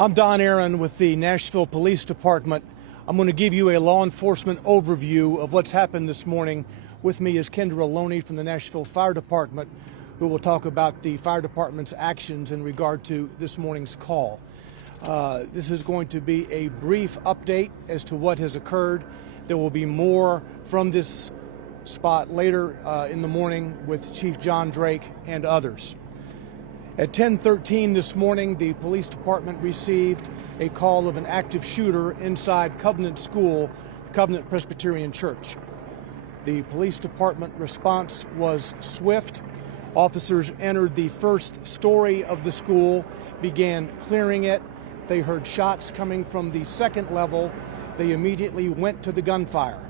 I'm Don Aaron with the Nashville Police Department. I'm going to give you a law enforcement overview of what's happened this morning. With me is Kendra Loney from the Nashville Fire Department, who will talk about the fire department's actions in regard to this morning's call. This is going to be a brief update as to what has occurred. There will be more from this spot later in the morning with Chief John Drake and others. At 10:13 this morning, the police department received a call of an active shooter inside Covenant School, Covenant Presbyterian Church. The police department response was swift. Officers entered the first story of the school, began clearing it. They heard shots coming from the second level. They immediately went to the gunfire.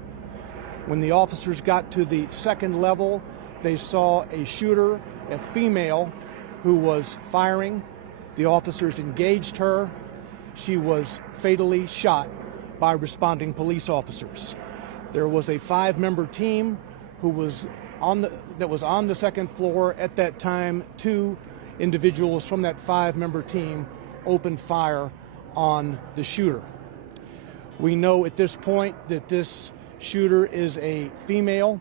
When the officers got to the second level, they saw a shooter, a female, who was firing. The officers engaged her. She was fatally shot by responding police officers. There was a 5-member team who was on the second floor at that time. 2 individuals from that 5-member team opened fire on the shooter. We know at this point that this shooter is a female.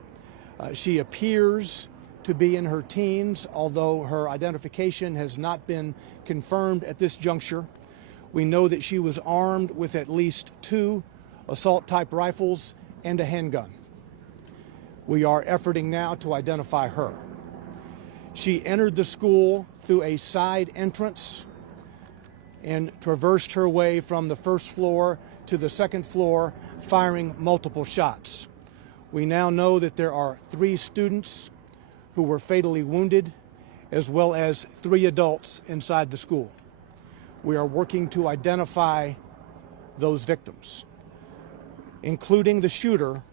She appears to be in her teens, although her identification has not been confirmed at this juncture. We know that she was armed with at least 2 assault-type rifles and a handgun. We are efforting now to identify her. She entered the school through a side entrance and traversed her way from the first floor to the second floor, firing multiple shots. We now know that there are 3 students who were fatally wounded, as well as 3 adults inside the school. We are working to identify those victims. Including the shooter,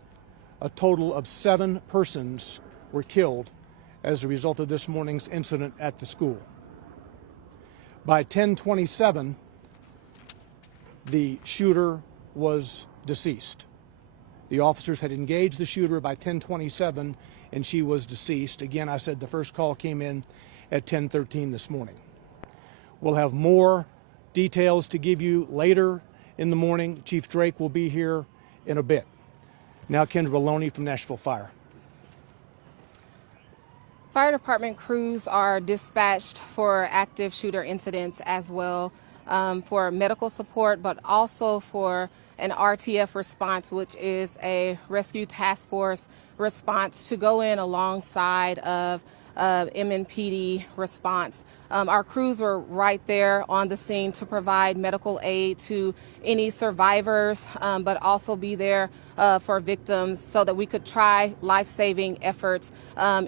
a total of 7 persons were killed as a result of this morning's incident at the school. By 10:27, the shooter was deceased. The officers had engaged the shooter by 10:27, and she was deceased. Again, I said the first call came in at 10:13 this morning. We'll have more details to give you later in the morning. Chief Drake will be here in a bit. Now, Kendra Loney from Nashville Fire. Fire department crews are dispatched for active shooter incidents as well, for medical support, but also for an RTF response, which is a rescue task force response to go in alongside of MNPD response. Our crews were right there on the scene to provide medical aid to any survivors, but also be there for victims so that we could try life-saving efforts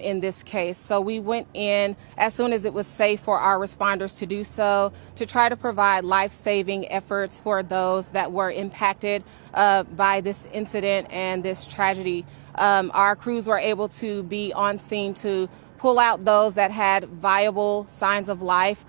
in this case. So we went in as soon as it was safe for our responders to do so, to try to provide life-saving efforts for those that were impacted by this incident and this tragedy. Our crews were able to be on scene to pull out those that had viable signs of life,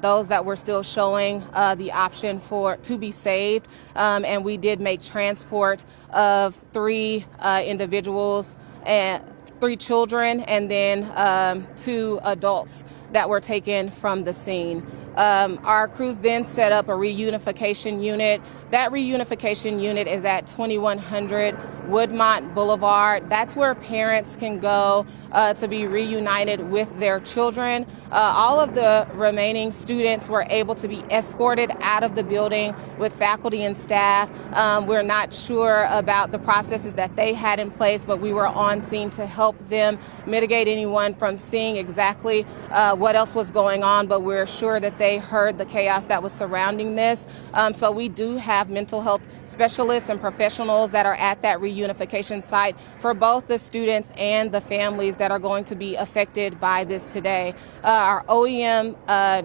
those that were still showing the option to be saved. And we did make transport of 3 individuals, and 3 children, and then 2 adults that were taken from the scene. Our crews then set up a reunification unit. That reunification unit is at 2100 Woodmont Boulevard. That's where parents can go to be reunited with their children. All of the remaining students were able to be escorted out of the building with faculty and staff. We're not sure about the processes that they had in place, but we were on scene to help them mitigate anyone from seeing exactly what else was going on, but we're sure that they heard the chaos that was surrounding this. So we do have mental health specialists and professionals that are at that reunification site for both the students and the families that are going to be affected by this today. Our OEM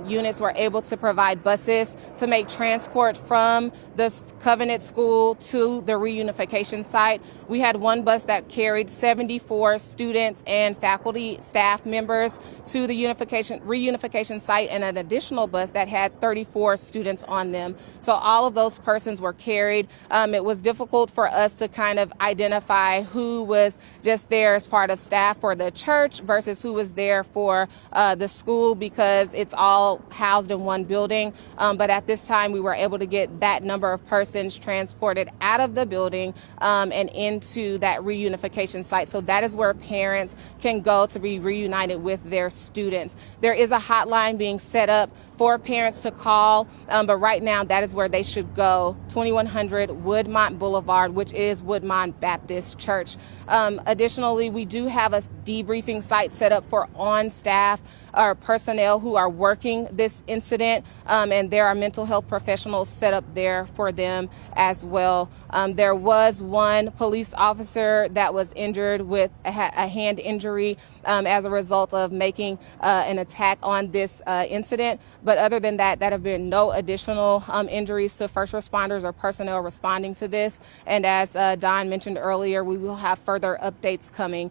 units were able to provide buses to make transport from the Covenant School to the reunification site. We had one bus that carried 74 students and faculty staff members to the unification reunification site and an additional bus that had 34 students on them. So all of those persons were carried. It was difficult for us to kind of identify who was just there as part of staff for the church versus who was there for the school, because it's all housed in one building. But at this time, we were able to get that number of persons transported out of the building and into that reunification site. So that is where parents can go to be reunited with their students. There is a hotline being set up for parents to call, but right now that is where they should go, 2100 Woodmont Boulevard, which is Woodmont Baptist Church. Additionally, we do have a debriefing site set up for on-staff or personnel who are working this incident, and there are mental health professionals set up there for them as well. There was one police officer that was injured with a hand injury as a result of making an attack on this incident. But other than that, there have been no additional injuries to first responders or personnel responding to this. And as Don mentioned earlier, we will have further updates coming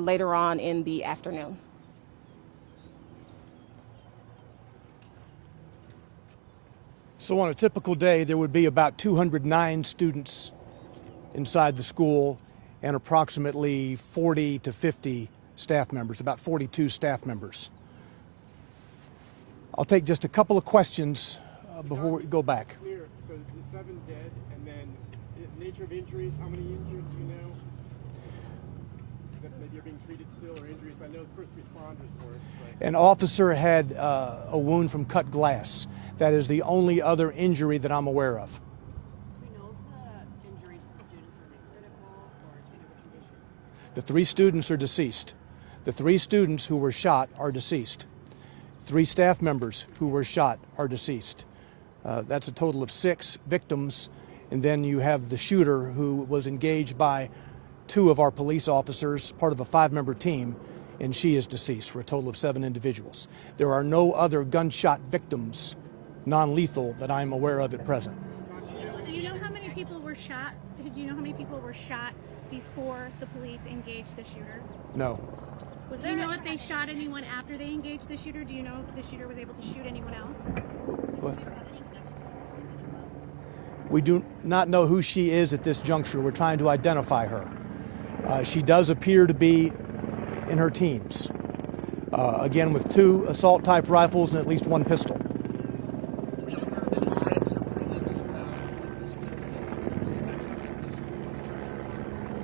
later on in the afternoon. So on a typical day, there would be about 209 students inside the school and approximately 40 to 50 staff members, about 42 staff members. I'll take just a couple of questions before we go back. Clear. So the 7 dead, and then the nature of injuries, how many injured do you know? That you're being treated still, or injuries? I know first responders were. An officer had a wound from cut glass. That is the only other injury that I'm aware of. Do we know if the injuries to the students are critical or in a condition? The 3 students are deceased. The 3 students who were shot are deceased. 3 staff members who were shot are deceased. That's a total of 6 victims. And then you have the shooter who was engaged by 2 of our police officers, part of a 5-member team, and she is deceased, for a total of 7 individuals. There are no other gunshot victims, non-lethal, that I'm aware of at present. Do you know how many people were shot? Do you know how many people were shot before the police engaged the shooter? No. Do you know if they shot anyone after they engaged the shooter? Do you know if the shooter was able to shoot anyone else? What? We do not know who she is at this juncture. We're trying to identify her. She does appear to be in her teens. Again, with 2 assault-type rifles and at least 1 pistol.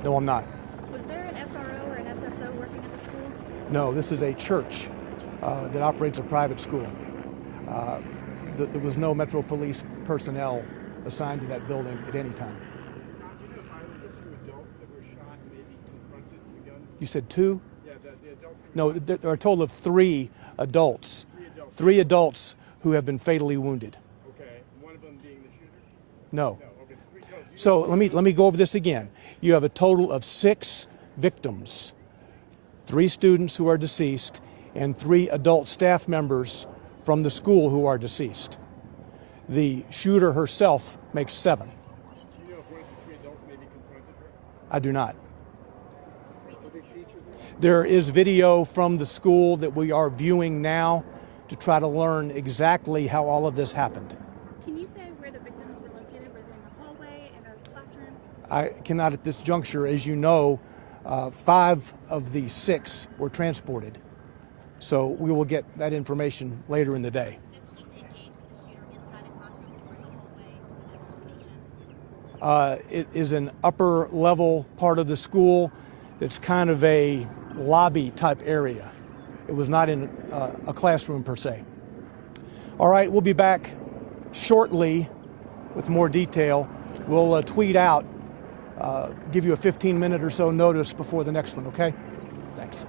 No, I'm not. Was there an SRO or an SSO working at the school? No, this is a church that operates a private school. There was no Metro Police personnel assigned to that building at any time. Do you know if either the 2 adults that were shot maybe confronted the gun? You said 2? Yeah, the adults. No, there are a total of 3 adults. 3 adults. 3 adults who have been fatally wounded. Okay, one of them being the shooter? No. No, okay. So let me go over this again. You have a total of 6 victims, 3 students who are deceased, and 3 adult staff members from the school who are deceased. The shooter herself makes 7. Do you know if one of the 3 adults maybe confronted her? I do not. Are they teachers? There is video from the school that we are viewing now to try to learn exactly how all of this happened. Can you say where the victims were located? Were they in a hallway, in a classroom? I cannot at this juncture. As you know, 5 of the 6 were transported. So we will get that information later in the day. Did police engage with the shooter inside a classroom or in the hallway, whatever location? It is an upper level part of the school that's kind of a lobby type area. It was not in a classroom per se. All right, we'll be back shortly with more detail. We'll tweet out, give you a 15-minute or so notice before the next one, okay? Thanks.